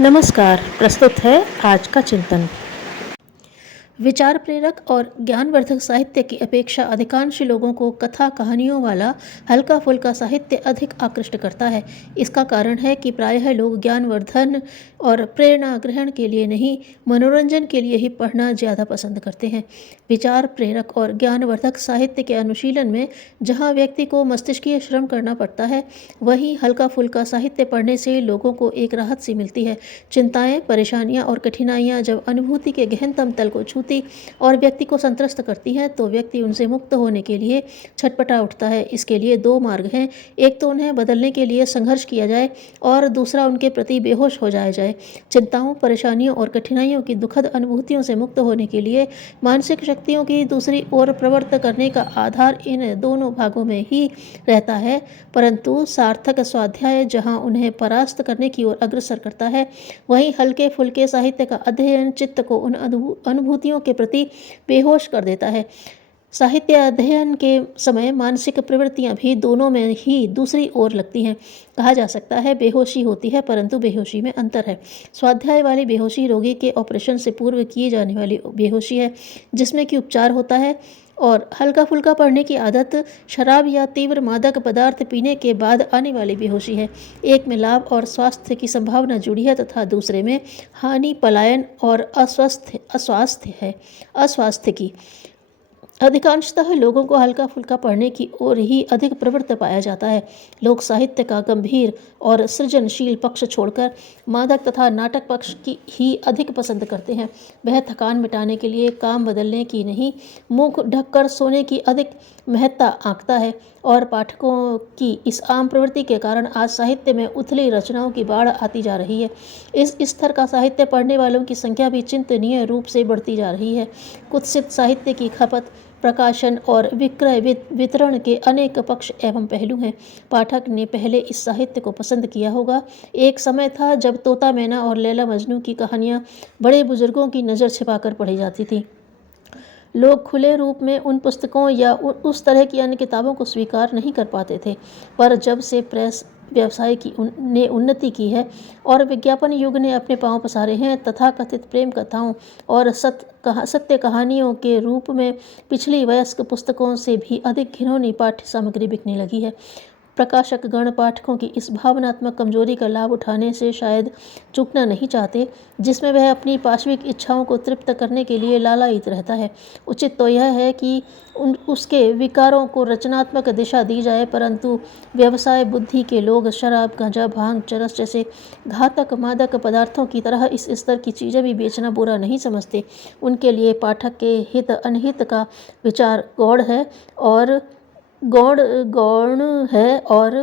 नमस्कार। प्रस्तुत है आज का चिंतन। विचार प्रेरक और ज्ञानवर्धक साहित्य की अपेक्षा अधिकांश लोगों को कथा कहानियों वाला हल्का फुल्का साहित्य अधिक आकृष्ट करता है। इसका कारण है कि प्रायः लोग ज्ञानवर्धन और प्रेरणा ग्रहण के लिए नहीं, मनोरंजन के लिए ही पढ़ना ज़्यादा पसंद करते हैं। विचार प्रेरक और ज्ञानवर्धक साहित्य के अनुशीलन में जहाँ व्यक्ति को मस्तिष्कीय श्रम करना पड़ता है, वहीं हल्का फुल्का साहित्य पढ़ने से लोगों को एक राहत सी मिलती है। चिंताएं, परेशानियां और कठिनाइयां जब अनुभूति के गहनतम तल को छूती और व्यक्ति को संत्रस्त करती है तो व्यक्ति उनसे मुक्त होने के लिए छटपटा उठता है। इसके लिए दो मार्ग हैं। एक तो उन्हें बदलने के लिए संघर्ष किया जाए और दूसरा उनके प्रति बेहोश हो जाया जाए। चिंताओं, परेशानियों और कठिनाइयों की दुखद अनुभूतियों से मुक्त होने के लिए मानसिक शक्तियों की दूसरी ओर प्रवृत्त करने का आधार इन दोनों भागों में ही रहता है, परंतु सार्थक स्वाध्याय जहाँ उन्हें परास्त करने की ओर अग्रसर करता है, वहीं हल्के फुल्के साहित्य का अध्ययन चित्त को उन अनुभूतियों के प्रति बेहोश कर देता है। साहित्य अध्ययन के समय मानसिक प्रवृत्तियां भी दोनों में ही दूसरी ओर लगती हैं। कहा जा सकता है बेहोशी होती है, परंतु बेहोशी में अंतर है। स्वाध्याय वाली बेहोशी रोगी के ऑपरेशन से पूर्व किए जाने वाली बेहोशी है, जिसमें कि उपचार होता है, और हल्का फुल्का पढ़ने की आदत शराब या तीव्र मादक पदार्थ पीने के बाद आने वाली बेहोशी है। एक में लाभ और स्वास्थ्य की संभावना जुड़ी है तथा दूसरे में हानि, पलायन और अस्वास्थ्य की। अधिकांशतः लोगों को हल्का फुल्का पढ़ने की ओर ही अधिक प्रवृत्त पाया जाता है। लोग साहित्य का गंभीर और सृजनशील पक्ष छोड़कर मादक तथा नाटक पक्ष की ही अधिक पसंद करते हैं। वह थकान मिटाने के लिए काम बदलने की नहीं, मुंह ढककर सोने की अधिक महत्ता आंकता है, और पाठकों की इस आम प्रवृत्ति के कारण आज साहित्य में उथली रचनाओं की बाढ़ आती जा रही है। इस स्तर का साहित्य पढ़ने वालों की संख्या भी चिंतनीय रूप से बढ़ती जा रही है। कुत्सित साहित्य की खपत, प्रकाशन और विक्रय वितरण के अनेक पक्ष एवं पहलू हैं। पाठक ने पहले इस साहित्य को पसंद किया होगा। एक समय था जब तोता मैना और लैला मजनू की कहानियाँ बड़े बुजुर्गों की नज़र छिपाकर पढ़ी जाती थी। लोग खुले रूप में उन पुस्तकों या उस तरह की अन्य किताबों को स्वीकार नहीं कर पाते थे, पर जब से प्रेस व्यवसाय ने उन्नति की है और विज्ञापन युग ने अपने पांव पसारे हैं, तथाकथित प्रेम कथाओं और सत्य कहानियों के रूप में पिछली वयस्क पुस्तकों से भी अधिक घिनौनी पाठ्य सामग्री बिकने लगी है। प्रकाशक गण पाठकों की इस भावनात्मक कमजोरी का लाभ उठाने से शायद चूकना नहीं चाहते, जिसमें वह अपनी पाशविक इच्छाओं को तृप्त करने के लिए लालायित रहता है। उचित तो यह है कि उसके विकारों को रचनात्मक दिशा दी जाए, परंतु व्यवसाय बुद्धि के लोग शराब, गांजा, भांग, चरस जैसे घातक मादक पदार्थों की तरह इस स्तर की चीज़ें भी बेचना बुरा नहीं समझते। उनके लिए पाठक के हित अनहित का विचार गौण है और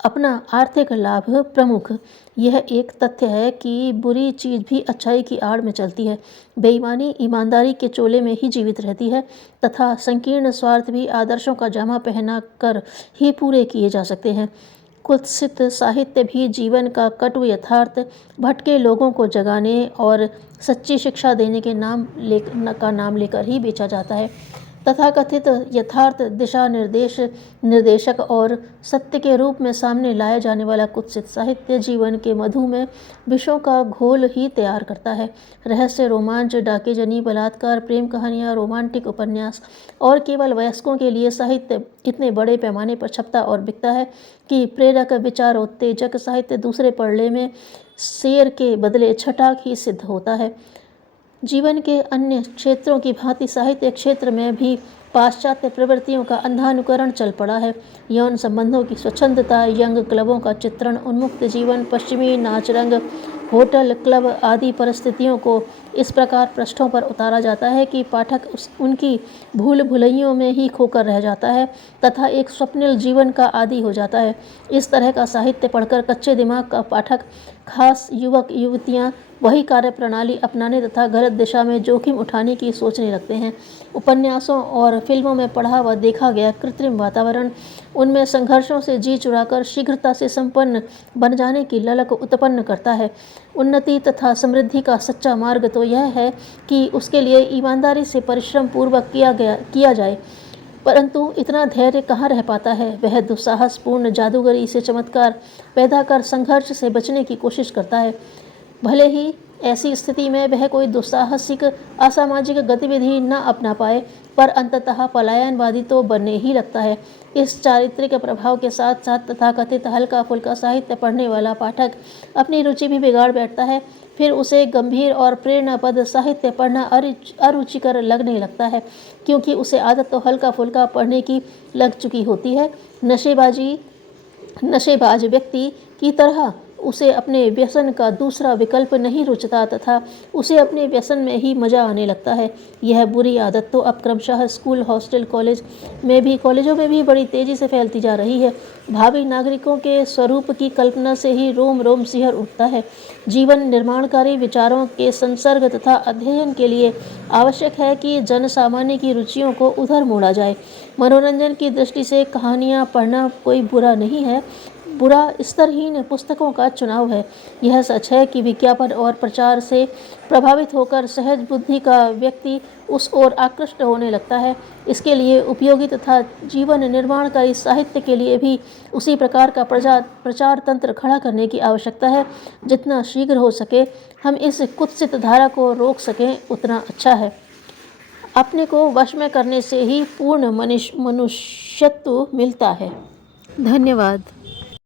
अपना आर्थिक लाभ प्रमुख। यह एक तथ्य है कि बुरी चीज़ भी अच्छाई की आड़ में चलती है। बेईमानी ईमानदारी के चोले में ही जीवित रहती है तथा संकीर्ण स्वार्थ भी आदर्शों का जामा पहना कर ही पूरे किए जा सकते हैं। कुत्सित साहित्य भी जीवन का कटु यथार्थ भटके लोगों को जगाने और सच्ची शिक्षा देने के नाम लेकर ही बेचा जाता है। तथाकथित यथार्थ दिशा निर्देशक और सत्य के रूप में सामने लाया जाने वाला कुत्सित साहित्य जीवन के मधु में विषों का घोल ही तैयार करता है। रहस्य, रोमांच, डाकेजनी, बलात्कार, प्रेम कहानियाँ, रोमांटिक उपन्यास और केवल वयस्कों के लिए साहित्य इतने बड़े पैमाने पर छपता और बिकता है कि प्रेरक, विचारोत्तेजक साहित्य दूसरे पड़ले में शेर के बदले छटाक ही सिद्ध होता है। जीवन के अन्य क्षेत्रों की भांति साहित्य क्षेत्र में भी पाश्चात्य प्रवृत्तियों का अंधानुकरण चल पड़ा है। यौन संबंधों की स्वच्छंदता, यंग क्लबों का चित्रण, उन्मुक्त जीवन, पश्चिमी नाच रंग, होटल, क्लब आदि परिस्थितियों को इस प्रकार पृष्ठों पर उतारा जाता है कि पाठक उनकी भूल भुलैयों में ही खोकर रह जाता है तथा एक स्वप्निल जीवन का आदी हो जाता है। इस तरह का साहित्य पढ़कर कच्चे दिमाग का पाठक, खास युवक युवतियाँ, वही कार्य प्रणाली अपनाने तथा गलत दिशा में जोखिम उठाने की सोचने लगते हैं। उपन्यासों और फिल्मों में पढ़ा व देखा गया कृत्रिम वातावरण उनमें संघर्षों से जी चुराकर शीघ्रता से संपन्न बन जाने की ललक उत्पन्न करता है। उन्नति तथा समृद्धि का सच्चा मार्ग तो यह है कि उसके लिए ईमानदारी से परिश्रम पूर्वक किया जाए, परंतु इतना धैर्य कहाँ रह पाता है। वह दुस्साहसपूर्ण जादूगरी से चमत्कार पैदा कर संघर्ष से बचने की कोशिश करता है। भले ही ऐसी स्थिति में वह कोई दुस्साहसिक असामाजिक गतिविधि न अपना पाए, पर अंततः पलायनवादी तो बनने ही लगता है। इस चारित्रिक प्रभाव के साथ साथ तथाकथित हल्का फुल्का साहित्य पढ़ने वाला पाठक अपनी रुचि भी बिगाड़ बैठता है। फिर उसे गंभीर और प्रेरणापद साहित्य पढ़ना अरुचिकर लगने लगता है, क्योंकि उसे आदत तो हल्का फुल्का पढ़ने की लग चुकी होती है। नशेबाज व्यक्ति की तरह उसे अपने व्यसन का दूसरा विकल्प नहीं रुचता तथा उसे अपने व्यसन में ही मज़ा आने लगता है। यह बुरी आदत तो अब क्रमशः स्कूल, हॉस्टल, कॉलेजों में भी बड़ी तेज़ी से फैलती जा रही है। भावी नागरिकों के स्वरूप की कल्पना से ही रोम रोम सिहर उठता है। जीवन निर्माणकारी विचारों के संसर्ग तथा अध्ययन के लिए आवश्यक है कि जन सामान्य की रुचियों को उधर मोड़ा जाए। मनोरंजन की दृष्टि से कहानियाँ पढ़ना कोई बुरा नहीं है, बुरा स्तरहीन पुस्तकों का चुनाव है। यह सच है कि विज्ञापन और प्रचार से प्रभावित होकर सहज बुद्धि का व्यक्ति उस ओर आकृष्ट होने लगता है। इसके लिए उपयोगी तथा जीवन निर्माणकारी साहित्य के लिए भी उसी प्रकार का प्रचार तंत्र खड़ा करने की आवश्यकता है। जितना शीघ्र हो सके हम इस कुत्सित धारा को रोक सकें उतना अच्छा है। अपने को वश में करने से ही पूर्ण मनुष्यत्व मिलता है। धन्यवाद।